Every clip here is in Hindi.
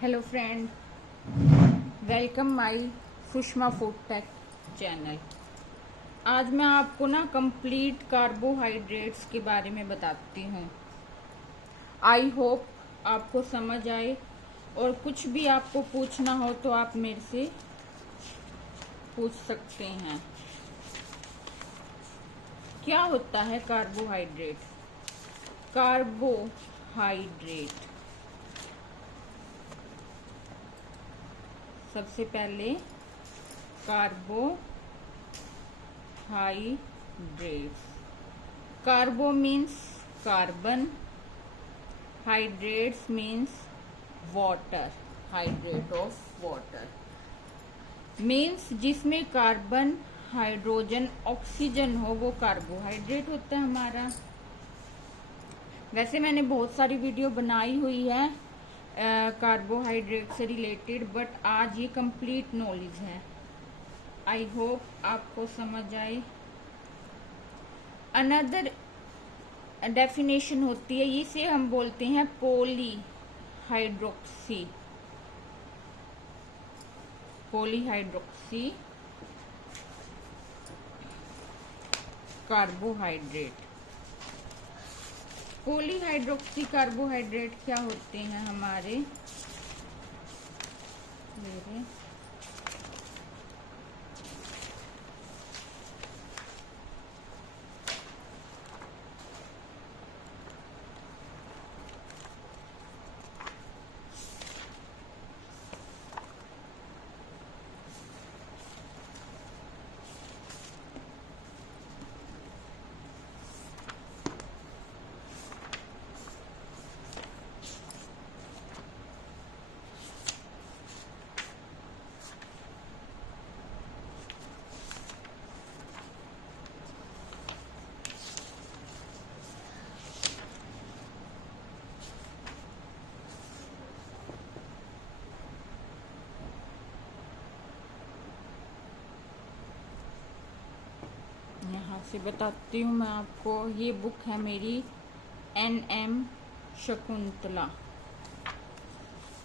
Hello friend, welcome my Sushma food take channel. आज मैं आपको ना कंप्लीट कार्बोहाइड्रेट्स के बारे में बताती हूँ। आई होप आपको समझ आए, और कुछ भी आपको पूछना हो तो आप मेरे से पूछ सकते हैं। क्या होता है कार्बोहाइड्रेट? कार्बोहाइड्रेट सबसे पहले carbohydrates. कार्बो means carbon, hydrates means water, hydrate of water means जिसमें कार्बन, हाइड्रोजन, ऑक्सीजन हो वो कार्बोहाइड्रेट होता है हमारा। वैसे मैंने बहुत सारी वीडियो बनाई हुई है कार्बोहाइड्रेट से रिलेटेड, बट आज ये कंप्लीट नॉलेज है। आई होप आपको समझ आए। अनदर डेफिनेशन होती है, इसे हम बोलते हैं polyhydroxy. Polyhydroxy carbohydrate. Polyhydroxy carbohydrate क्या होते हैं हमारे? यहाँ से बताती हूँ मैं आपको। ये बुक है मेरी NM शकुंतला,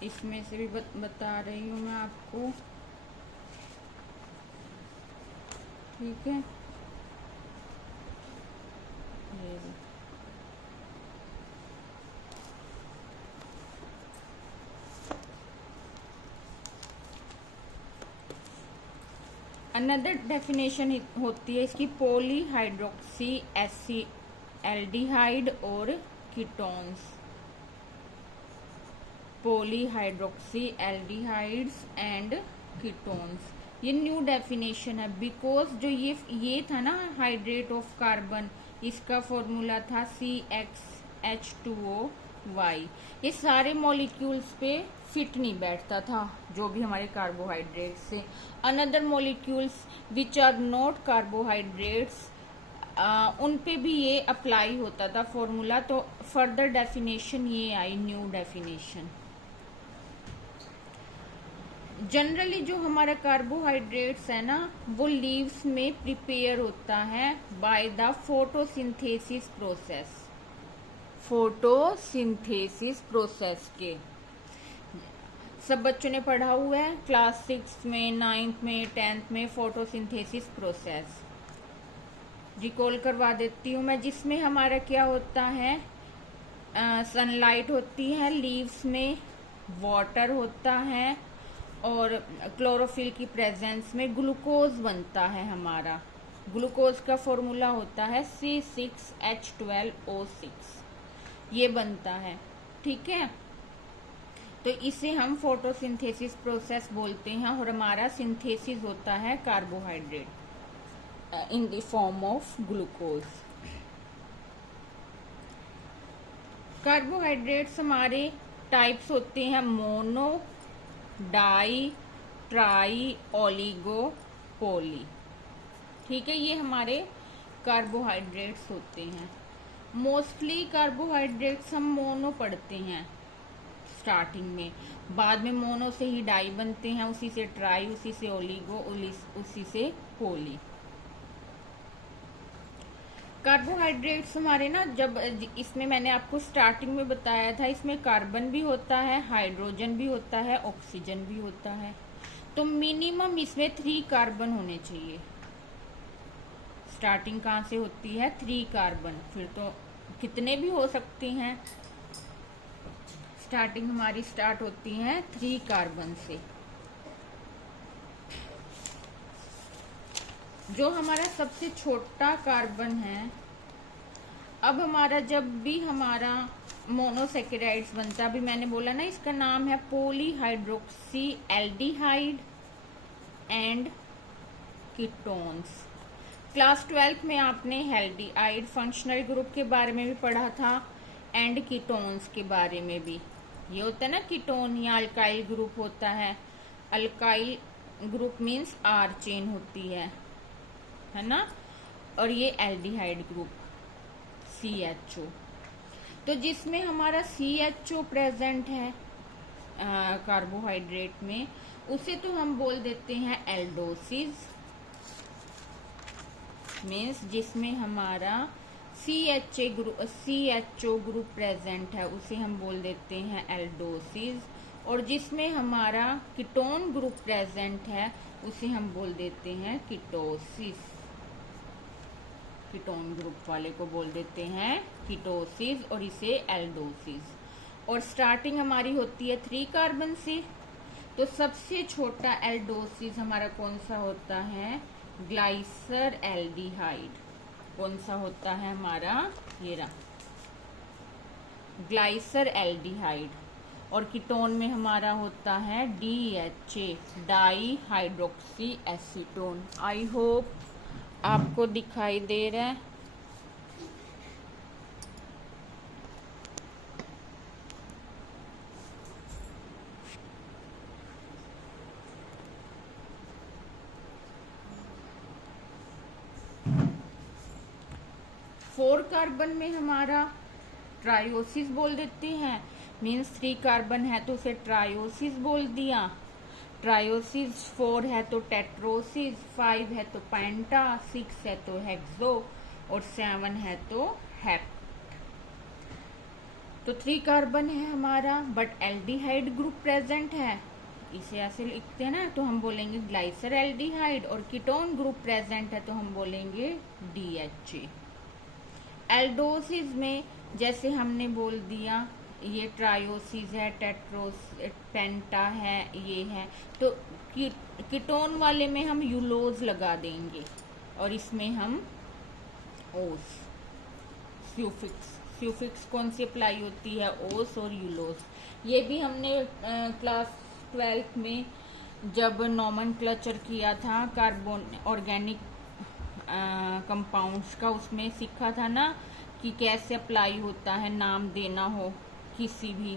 इसमें से भी बता रही हूँ मैं आपको। ठीक है, ये अनदर डेफिनेशन होती है इसकी पॉलीहाइड्रोक्सी एल्डिहाइड और ketones. Polyhydroxy aldehydes and ketones, ये न्यू डेफिनेशन है। बिकॉज जो ये था ना हाइड्रेट ऑफ कार्बन, इसका फॉर्मूला था CxH2O। ये सारे मॉलिक्यूल्स पे फिट नहीं बैठता था, जो भी हमारे कार्बोहाइड्रेट्स से। Another molecules which are not carbohydrates, उन पे भी ये अप्लाई होता था फॉर्मूला। तो फर्दर डेफिनेशन ये आई, न्यू डेफिनेशन। जनरली जो हमारा कार्बोहाइड्रेट्स है ना, वो लीव्स में प्रिपेयर होता है by the photosynthesis process. Photosynthesis process के सब बच्चों ने पढ़ा हुआ है क्लास 6 में, 9th में, 10th में। फोटोसिंथेसिस प्रोसेस रिकॉल करवा देती हूँ मैं, जिसमें हमारा क्या होता है, सनलाइट होती है, लीव्स में वाटर होता है, और क्लोरोफिल की प्रेजेंस में ग्लूकोज बनता है हमारा। ग्लूकोज का फॉर्मूला होता है C6H12O6, ये बनता है। ठीक है, तो इसे हम फोटोसिंथेसिस प्रोसेस बोलते हैं, और हमारा सिंथेसिस होता है carbohydrate in the form of glucose. Carbohydrates हमारे टाइप्स होते हैं मोनो, डाई, ट्राई, ओलिगो, पोली। ठीक है, ये हमारे कार्बोहाइड्रेट्स होते हैं। मोस्टली कार्बोहाइड्रेट्स हम मोनो पढ़ते हैं स्टार्टिंग में, बाद में मोनो से ही डाई बनते हैं, उसी से ट्राई, उसी से ओलिगो, उसी से पोली। कार्बोहाइड्रेट्स हमारे ना, जब इसमें मैंने आपको स्टार्टिंग में बताया था, इसमें कार्बन भी होता है, हाइड्रोजन भी होता है, ऑक्सीजन भी होता है। तो मिनिमम इसमें 3 कार्बन होने चाहिए। स्टार्टिंग कहाँ से होती है? 3 कार्बन। फिर तो कितने भी हो सकती हैं। स्टार्टिंग हमारी स्टार्ट होती है 3 कार्बन से। जो हमारा सबसे छोटा कार्बन है, अब हमारा जब भी हमारा मोनोसेकेराइड्स बनता है, अभी मैंने बोला ना इसका नाम है polyhydroxy aldehyde and ketones. Class 12 में आपने एल्डिहाइड फंक्शनल ग्रुप के बारे में भी पढ़ा था एंड कीटोन्स के बारे में भी। ये होता है ना कीटोन, या अल्काइल ग्रुप होता है। Alkyl group means R chain होती है ना। और ये एल्डिहाइड ग्रुप CHO। तो जिसमें हमारा CHO प्रेजेंट है कार्बोहाइड्रेट में, उसे तो हम बोल देते हैं एल्डोसिस। मीन्स जिसमें हमारा CHO ग्रुप प्रेजेंट है, उसे हम बोल देते हैं एल्डोसिस। और जिसमें हमारा कीटोन ग्रुप प्रेजेंट है, उसे हम बोल देते हैं कीटोसिस। कीटोन ग्रुप वाले को बोल देते हैं कीटोसिस और इसे एल्डोसिस। और स्टार्टिंग हमारी होती है 3 कार्बन से। तो सबसे छोटा एल्डोसिस हमारा कौन सा होता है? ग्लाइसर एल्डिहाइड। कौन सा होता है हमारा? ये रहा, ग्लाइसर एल्डिहाइड। और कीटोन में हमारा होता है DHA, di hydroxy acetone. I hope आपको दिखाई दे रहा है। फोर कार्बन में हमारा ट्रायोसिस बोल देते हैं। मीन्स 3 कार्बन है तो उसे ट्रायोसिस बोल दिया। ट्रायोसिस 4 है तो टेट्रोसिस, 5 है तो पेंटा, 6 है तो हेक्सो और 7 है तो हेप्ट। तो 3 कार्बन है हमारा, बट एल्डिहाइड ग्रुप प्रेजेंट है, इसे ऐसे लिखते हैं ना, तो हम बोलेंगे ग्लाइसर एल्डिहाइड। और कीटोन ग्रुप प्रेजेंट है तो हम बोलेंगे DHA। एल्डोसिस में जैसे हमने बोल दिया, ये ट्रायोसिस है, पेंटा है, ये है, तो कीटोन वाले में हम यूलोज लगा देंगे और इसमें हम ओस, स्यूफिक्स कौन सी अप्लाई होती है? ओस और यूलोज। ये भी हमने क्लास 12 में जब नोमेनक्लेचर किया था कार्बन ऑर्गेनिक कंपाउंड्स का, उसमें सीखा था ना कि कैसे अप्लाई होता है, नाम देना हो किसी भी।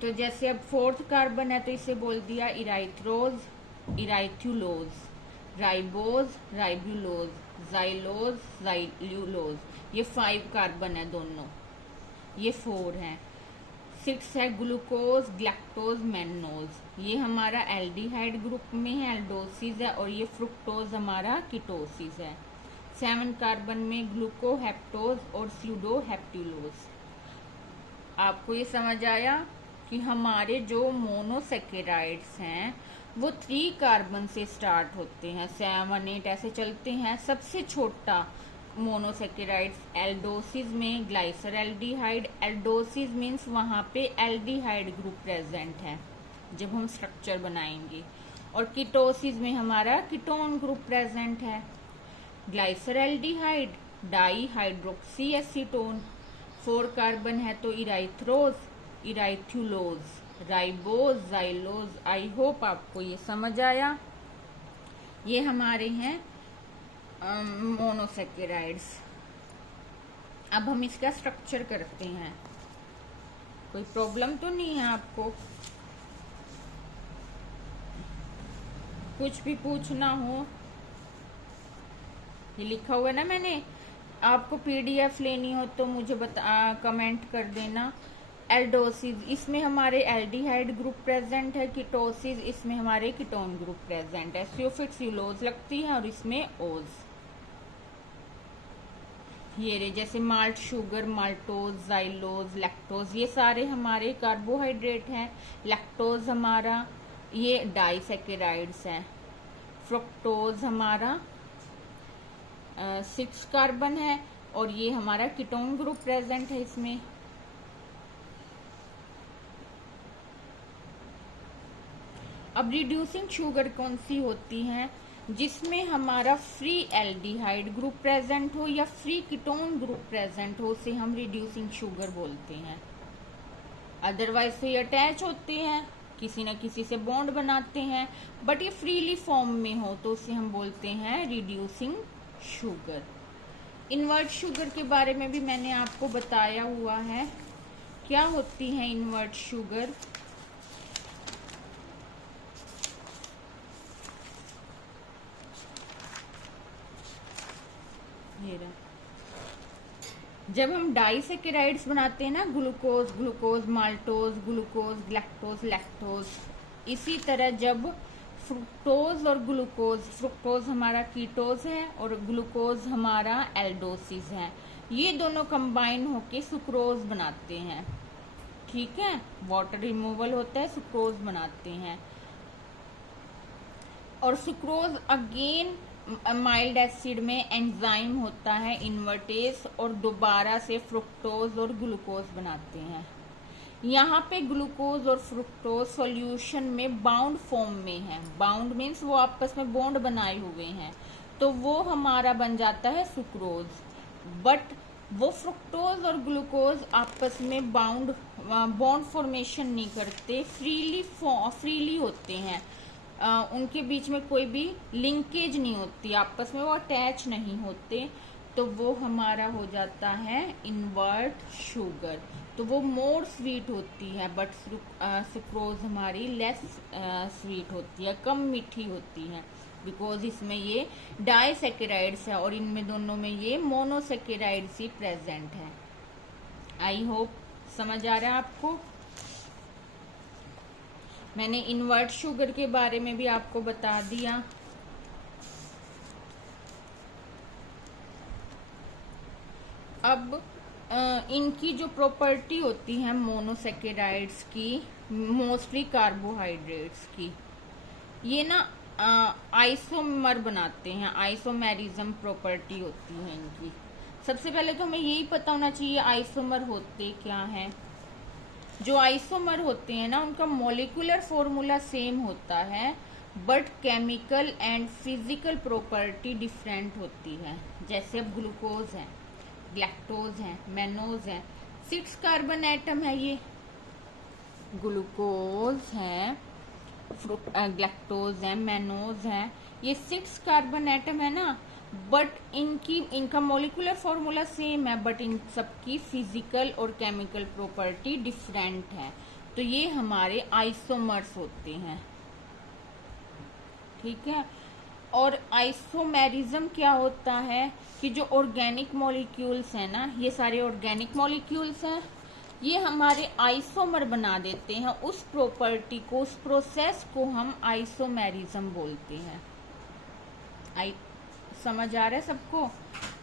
तो जैसे अब 4th कार्बन है तो इसे बोल दिया इराइथ्रोज, इराइथ्यूलोज, राइबोज, राइब्यूलोज, जाइलोज, जाइल्यूलोज। ये 5 कार्बन है दोनों, ये 4 है। 6 है ग्लूकोज, ग्लैक्टोज, मैनोज। ये हमारा एल्डिहाइड ग्रुप में है, एल्डोसिस है। और ये फ्रुक्टोज हमारा कीटोसिस है। 7 कार्बन में ग्लूकोहेप्टोज और स्यूडोहेप्टिलोज। आपको ये समझ आया कि हमारे जो मोनोसेकेराइड्स हैं वो 3 कार्बन से स्टार्ट होते हैं, 7, 8 ऐसे चलते हैं। सबसे छोटा मोनोसेकेराइड्स एल्डोसिस में ग्लाइसर एल्डिहाइड। एल्डोसिस मीन्स वहाँ पे एल्डिहाइड ग्रुप प्रेजेंट है जब हम स्ट्रक्चर बनाएंगे। और कीटोसिस में हमारा कीटोन ग्रुप प्रेजेंट है। ग्लाइसर aldehyde, di hydroxy acetone. 4 carbon है तो इराइथ्रोज, इराइथ्यूलोज, राइबोज, जाइलोज। आई होप आपको ये समझ आया। ये हमारे हैं मोनोसेकेराइड्स। अब हम इसका स्ट्रक्चर करते हैं। कोई प्रॉब्लम तो नहीं है आपको? कुछ भी पूछना हो, ये लिखा हुआ है ना मैंने, आपको PDF लेनी हो तो मुझे कमेंट कर देना। एल्डोसिस, इसमें हमारे एल्डिहाइड ग्रुप प्रेजेंट है। कीटोसिस, इसमें हमारे कीटोन ग्रुप प्रेजेंट है। स्यूफिक्स यूलोज लगती है और इसमें ओज। ये रहे, जैसे malt sugar, maltose, xylose, lactose, ये सारे हमारे कार्बोहाइड्रेट हैं। लैक्टोज हमारा ये डाइसैकेराइड्स है। फ्रुक्टोज हमारा 6 कार्बन है और ये हमारा कीटोन ग्रुप प्रेजेंट है इसमें। अब रिड्यूसिंग शुगर कौन सी होती है? जिसमें हमारा फ्री एल्डिहाइड ग्रुप प्रेजेंट हो या फ्री कीटोन ग्रुप प्रेजेंट हो, उसे हम रिड्यूसिंग शुगर बोलते हैं। अदरवाइज तो ये अटैच होते हैं, किसी न किसी से बॉन्ड बनाते हैं, बट ये फ्रीली फॉर्म में हो तो उसे हम बोलते हैं रिड्यूसिंग शुगर। इन्वर्ट शुगर के बारे में भी मैंने आपको बताया हुआ है। क्या होती है इन्वर्ट शुगर? ये रहा, जब हम डाइसैकेराइड्स बनाते हैं ना, glucose, glucose maltose, glucose lactose, lactose, इसी तरह जब फ्रुक्टोज और ग्लूकोज, फ्रुक्टोज हमारा कीटोज है और ग्लूकोज हमारा एल्डोसिस है, ये दोनों कंबाइन होके सुक्रोज बनाते हैं। ठीक है, वाटर रिमूवल होता है, सुक्रोज बनाते हैं। और सुक्रोज अगेन माइल्ड एसिड में एंजाइम होता है इन्वर्टेज और दोबारा से फ्रुक्टोज और ग्लूकोज बनाते हैं। यहाँ पे ग्लूकोज और फ्रुक्टोज सॉल्यूशन में बाउंड फॉर्म में है। बाउंड मीन्स वो आपस में बॉन्ड बनाए हुए हैं, तो वो हमारा बन जाता है सुक्रोज। बट वो फ्रुक्टोज और ग्लूकोज आपस में बॉन्ड फॉर्मेशन नहीं करते, फ्रीली होते हैं। उनके बीच में कोई भी लिंकेज नहीं होती, आपस में वो अटैच नहीं होते, तो वो हमारा हो जाता है इन्वर्ट शुगर। तो वो मोर स्वीट होती है, बट सुक्रोज हमारी लेस स्वीट होती है, कम मीठी होती है, बिकॉज इसमें ये डाइसैकेराइड्स है और इनमें दोनों में ये मोनोसैकेराइड्स ही प्रेजेंट है। आई होप समझ आ रहा है आपको। मैंने इन्वर्ट शुगर के बारे में भी आपको बता दिया। अब इनकी जो प्रॉपर्टी होती है मोनोसैकेराइड्स की, मोस्टली कार्बोहाइड्रेट्स की, ये ना आइसोमर बनाते हैं, आइसोमेरिज्म प्रॉपर्टी होती है इनकी। सबसे पहले तो हमें यही पता होना चाहिए आइसोमर होते क्या हैं। जो आइसोमर होते हैं ना, उनका मॉलिक्यूलर फॉर्मूला सेम होता है, but chemical and physical property different होती है। जैसे अब ग्लूकोज है, लैक्टोज है, मैनोज है, 6 कार्बन एटम है ये। ग्लूकोज है, लैक्टोज है, मैनोज है, ये 6 कार्बन एटम है ना, बट इनका मॉलिक्यूलर फॉर्मूला सेम है, बट इन सबकी फिजिकल और केमिकल प्रॉपर्टी डिफरेंट है। तो ये हमारे आइसोमर्स होते हैं। ठीक है। और आइसोमेरिज्म क्या होता है कि जो ऑर्गेनिक मॉलिक्यूल्स हैं ना, ये सारे ऑर्गेनिक मॉलिक्यूल्स हैं, ये हमारे आइसोमर बना देते हैं उस प्रॉपर्टी को, उस प्रोसेस को हम आइसोमेरिज्म बोलते हैं। समझ आ रहा है सबको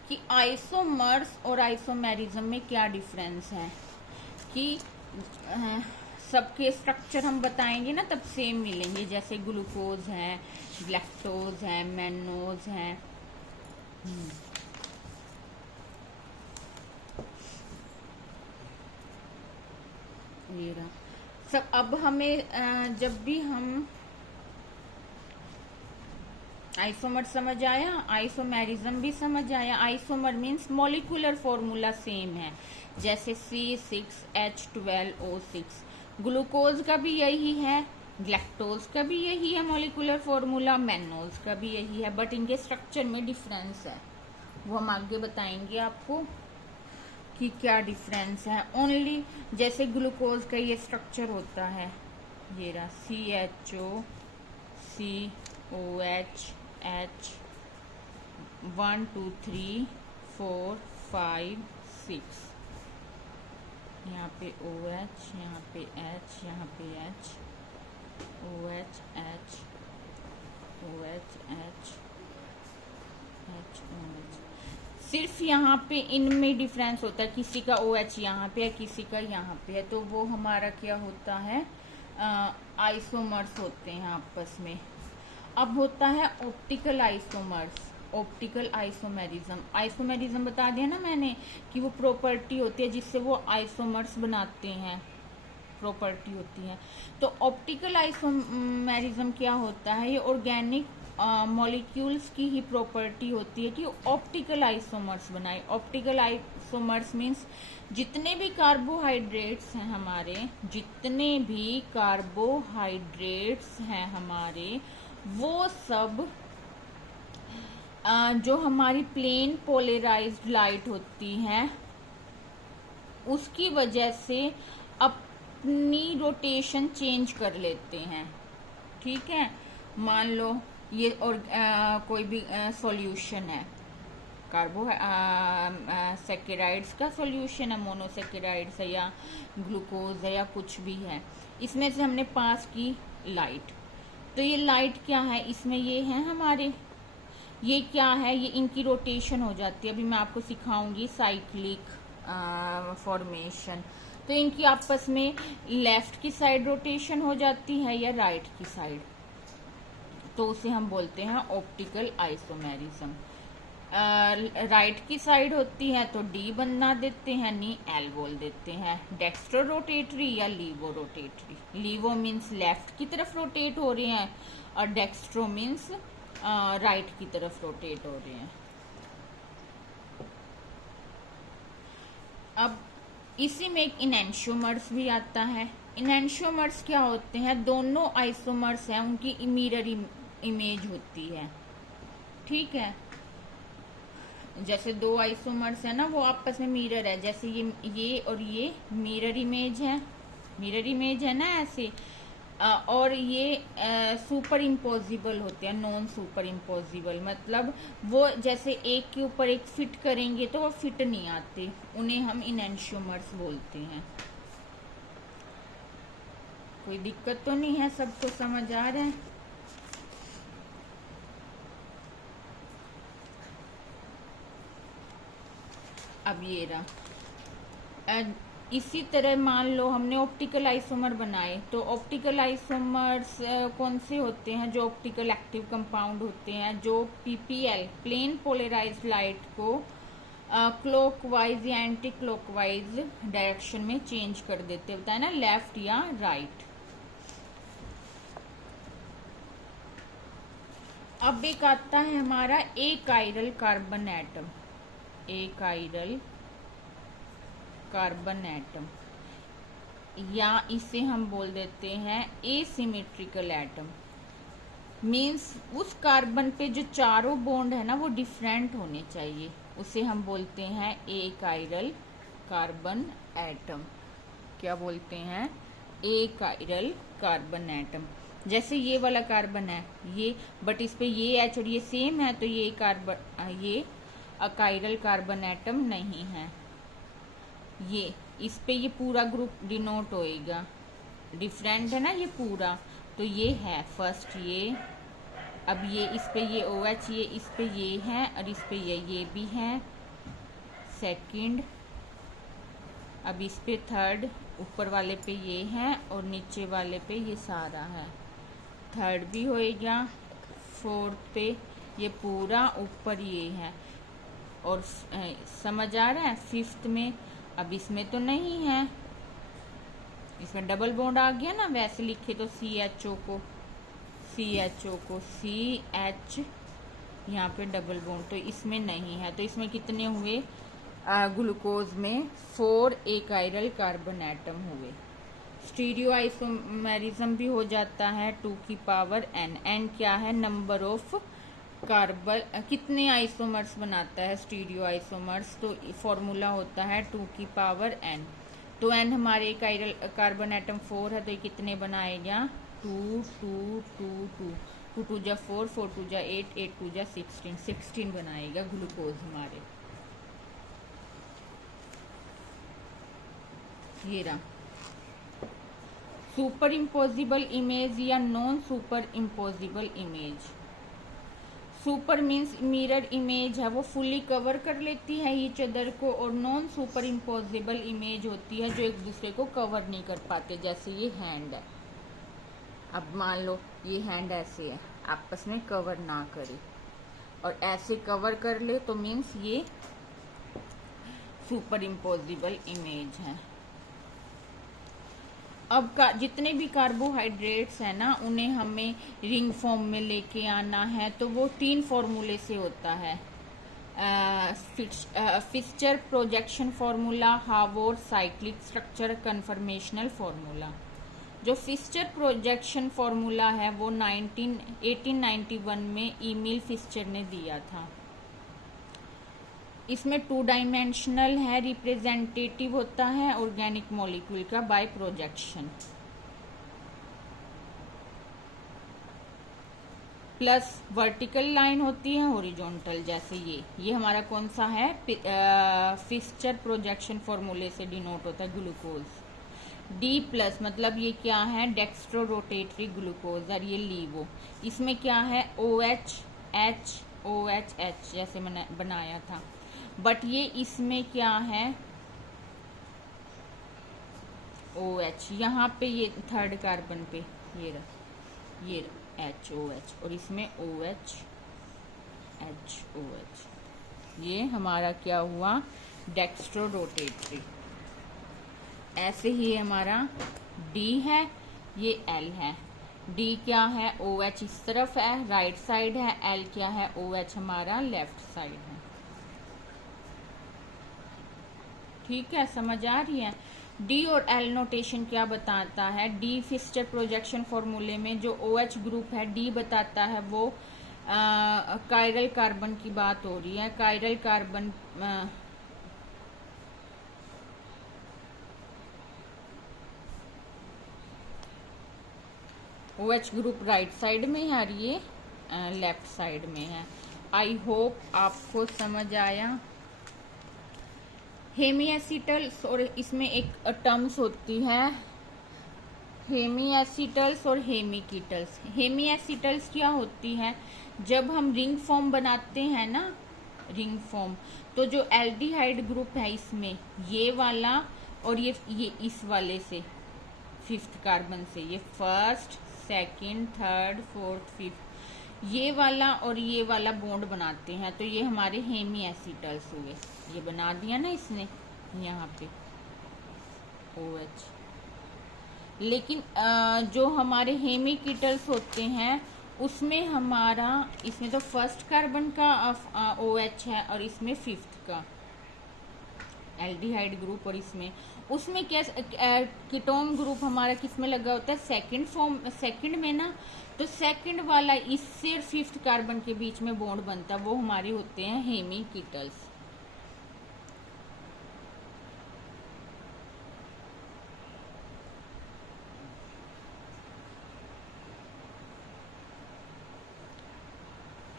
कि आइसोमर्स और आइसोमेरिज्म में क्या डिफरेंस है? कि सबके स्ट्रक्चर हम बताएंगे ना तब सेम मिलेंगे। जैसे ग्लूकोज है, लैक्टोज है, मैनोज है। ये रहा सब। अब हमें जब भी हम आइसोमर समझ आया, आइसोमेरिज्म भी समझ आया। Isomer means molecular formula same है, जैसे C6H12O6। ग्लूकोज का भी यही है, लैक्टोज का भी यही है मॉलिक्यूलर फॉर्मूला, मैनोज का भी यही है, बट इनके स्ट्रक्चर में डिफरेंस है। वो हम आगे बताएंगे आपको कि क्या डिफरेंस है। ओनली जैसे ग्लूकोज का ये स्ट्रक्चर होता है, ये रहा CHO COH H 1 2 3 4 5 6, यहाँ पे OH, यहाँ पे H, यहाँ पे H, OH H OH H H OH। सिर्फ यहाँ पे इनमें डिफरेंस होता है, किसी का OH यहाँ पे है, किसी का यहाँ पे है, तो वो हमारा क्या होता है, आइसोमर्स होते हैं आपस में। अब होता है optical isomers, optical isomerism. Isomerism बता दिया ना मैंने कि वो प्रॉपर्टी होती है जिससे वो आइसोमर्स बनाते हैं, प्रॉपर्टी होती है। तो ऑप्टिकल आइसोमेरिज्म क्या होता है, ये ऑर्गेनिक मॉलिक्यूल्स की ही प्रॉपर्टी होती है कि ऑप्टिकल आइसोमर्स बनाए। ऑप्टिकल आइसोमर्स मीन्स जितने भी कार्बोहाइड्रेट्स हैं हमारे, जितने भी कार्बोहाइड्रेट्स हैं हमारे, वो सब जो हमारी प्लेन पोलराइज्ड लाइट होती है उसकी वजह से अपनी रोटेशन चेंज कर लेते हैं। ठीक है, मान लो ये और कोई भी सॉल्यूशन है, सैकेराइड्स का सॉल्यूशन है, मोनोसैकेराइड्स है या ग्लूकोज है या कुछ भी है, इसमें से हमने पास की लाइट। तो ये लाइट क्या है, इसमें ये है हमारे, ये क्या है, ये इनकी रोटेशन हो जाती है। अभी मैं आपको सिखाऊंगी साइक्लिक फॉर्मेशन। तो इनकी आपस में लेफ्ट की साइड रोटेशन हो जाती है या राइट की साइड, तो उसे हम बोलते हैं ऑप्टिकल आइसोमेरिज्म। राइट की साइड होती है तो डी बना देते हैं, नी एल बोल देते हैं। डेक्स्ट्रो रोटेटरी या लीवो रोटेटरी। लीवो मीन्स लेफ्ट की तरफ रोटेट हो रहे हैं और डेक्स्ट्रो मीन्स राइट की तरफ रोटेट हो रहे हैं। अब इसी में एक इनैंशियोमर्स भी आता है। इनैंशियोमर्स क्या होते हैं, दोनों आइसोमर्स हैं उनकी मिरर इमेज होती है। ठीक है, जैसे दो आइसोमर्स है ना, वो आपस में मिरर है, जैसे ये और ये मिरर इमेज है, मिरर इमेज है ना ऐसे। और ये सुपर इम्पोजिबल होते हैं, नॉन सुपर इम्पोजिबल, मतलब वो जैसे एक के ऊपर एक फिट करेंगे तो वो फिट नहीं आते, उन्हें हम इनैंशियोमर्स बोलते हैं। कोई दिक्कत तो नहीं है, सबको समझ आ रहा है? अब ये रहा, इसी तरह मान लो हमने ऑप्टिकल आइसोमर बनाए, तो ऑप्टिकल आइसोमर्स कौन से होते हैं, जो ऑप्टिकल एक्टिव कंपाउंड होते हैं, जो PPL प्लेन पोलराइज्ड लाइट को क्लॉकवाइज या एंटी क्लॉकवाइज डायरेक्शन में चेंज कर देते, होता है ना, लेफ्ट या राइट। अब एक आता है हमारा एकाइरल कार्बन एटम। एकाइरल कार्बन एटम, या इसे हम बोल देते हैं एसिमेट्रिकल एटम। मीन्स उस कार्बन पे जो चारों बॉन्ड है ना वो डिफरेंट होने चाहिए, उसे हम बोलते हैं एकाइरल कार्बन एटम। क्या बोलते हैं, एकाइरल कार्बन एटम। जैसे ये वाला कार्बन है ये, बट इस पे ये एच और ये सेम है, तो ये कार्बन, ये अकाइरल कार्बन एटम नहीं है। ये इस पे ये पूरा ग्रुप डिनोट होएगा, डिफरेंट है ना ये पूरा, तो ये है फर्स्ट ये। अब ये इस पे ये OH, ये इस पे ये है और इस पे ये भी है सेकंड। अब इस पे थर्ड, ऊपर वाले पे ये है और नीचे वाले पे ये सारा है, थर्ड भी होएगा। फोर्थ पे ये पूरा ऊपर ये है, और समझ आ रहा है। फिफ्थ में अब इसमें तो नहीं है, इसमें डबल बॉन्ड आ गया ना, वैसे लिखे तो CHO को CH, यहाँ पे डबल बॉन्ड, तो इसमें नहीं है। तो इसमें कितने हुए, ग्लूकोज में 4 एकाइरल कार्बन एटम हुए। स्टीरियो आइसोमेरिज्म भी हो जाता है 2 की पावर n। n क्या है, नंबर ऑफ कार्बन, कितने आइसोमर्स बनाता है स्टीरियो आइसोमर्स, तो फॉर्मूला होता है 2 की पावर n। तो n हमारे एकाइरल कार्बन एटम 4 है, तो ये कितने बनाएगा, 2 2 2 2 2 2 जा 4, 4 2 जा 8, 8 2 जा 16, 16 बनाएगा ग्लूकोज हमारे। ये रहा सुपर इम्पोजिबल इमेज या non super imposable image. Super means mirror image है, वो फुली कवर कर लेती है ईच अदर को, और नॉन सुपर इम्पोजिबल इमेज होती है जो एक दूसरे को कवर नहीं कर पाते। जैसे ये हैंड है, अब मान लो ये हैंड ऐसे है, आपस में कवर ना करे और ऐसे कवर कर ले तो मीन्स ये सुपर इम्पोजिबल इमेज है। अब जितने भी कार्बोहाइड्रेट्स हैं ना, उन्हें हमें रिंग फॉर्म में लेके आना है, तो वो 3 फॉर्मूले से होता है। Fischer projection formula, Haworth cyclic structure conformational formula. जो फिस्चर प्रोजेक्शन फार्मूला है वो 1891 में ईमिल फिस्चर ने दिया था। इसमें 2 डायमेंशनल है, रिप्रेजेंटेटिव होता है ऑर्गेनिक मॉलिक्यूल का by projection, plus vertical line होती है, हॉरिजॉन्टल। जैसे ये हमारा कौन सा है, फिस्चर प्रोजेक्शन फॉर्मूले से डिनोट होता है ग्लूकोज। डी प्लस मतलब ये क्या है, डेक्स्ट्रो रोटेटरी ग्लूकोज, और ये लीवो। इसमें क्या है, OH H OH H जैसे बनाया था, बट ये इसमें क्या है, OH यहाँ पे, ये थर्ड कार्बन पे ये HOH, और इसमें OH HOH। ये हमारा क्या हुआ, डेक्स्ट्रो रोटेटरी। ऐसे ही हमारा D है, ये L है। D क्या है, OH इस तरफ है, राइट साइड है, L क्या है, OH हमारा लेफ्ट साइड है। ठीक है, समझ आ रही है। डी और एल नोटेशन क्या बताता है, डी फिस्चर प्रोजेक्शन फॉर्मूले में जो OH ग्रुप है, डी बताता है वो कायरल कार्बन की बात हो रही है। Chiral carbon OH group right side में है और ये लेफ्ट साइड में है। आई होप आपको समझ आया। हेमी एसिटल्स, और इसमें एक टर्म्स होती है हेमी एसिटल्स और हेमिकीटल्स। हेमी एसिटल्स क्या होती है, जब हम रिंग फॉर्म बनाते हैं ना, रिंग फॉर्म, तो जो एल्डिहाइड ग्रुप है इसमें ये वाला और ये इस वाले से 5th कार्बन से, ये 1st 2nd 3rd 4th 5th, ये वाला और ये वाला बॉन्ड बनाते हैं, तो ये हमारे हेमी एसिटल्स हुए। ये बना दिया ना इसने यहाँ पे OH। लेकिन जो हमारे हेमिकीटल्स होते हैं उसमें हमारा, इसमें तो 1st कार्बन का OH है और इसमें 5th का एल्डिहाइड ग्रुप, और उसमें क्या कीटोन ग्रुप हमारा किस में लगा होता है, सेकंड में ना, तो सेकंड वाला इससे 5th कार्बन के बीच में बॉन्ड बनता है, वो हमारे होते हैं हेमिकीटल्स।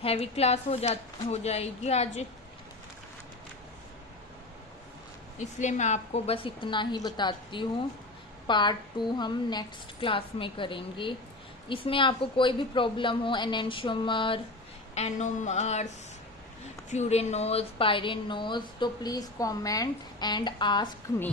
हैवी क्लास हो जाएगी आज, इसलिए मैं आपको बस इतना ही बताती हूँ। पार्ट 2 हम नेक्स्ट क्लास में करेंगे। इसमें आपको कोई भी प्रॉब्लम हो, एनेंशियोमर, एनोमर्स, फ्यूरेनोज, पायरेनोज, तो please comment and ask me.